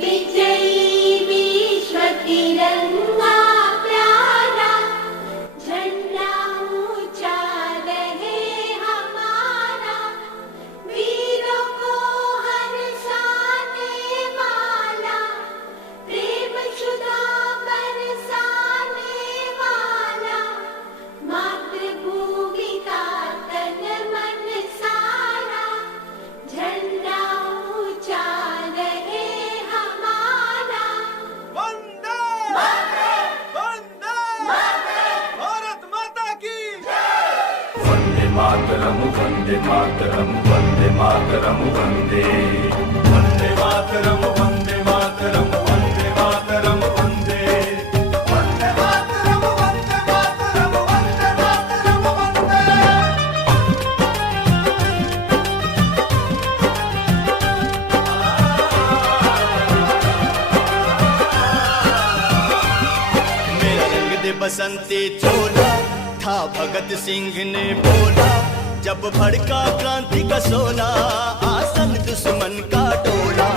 विजयी विश्व तिरंगा प्यारा, झंडा ऊंचा रहे हमारा, वीरों को हर्षाने वाला, प्रेम सुधा बरसाने वाला, मातृभूमि का तन मन सारा, झंडा ऊंचा रहे हमारा। वंदे वंदे भारत माता की वंदे मातरम वंदे मातरम वंदे मातरम वंदे वंदे मातरम वंदे मातरम वंदे मातरम वंदे वंदे मातरम वंदे मातरम वंदे मातरम वंदे। मेरा रंग दे बसंती चोला था भगत सिंह ने बोला, जब भड़का क्रांति का सोना आसन दुश्मन का टोला।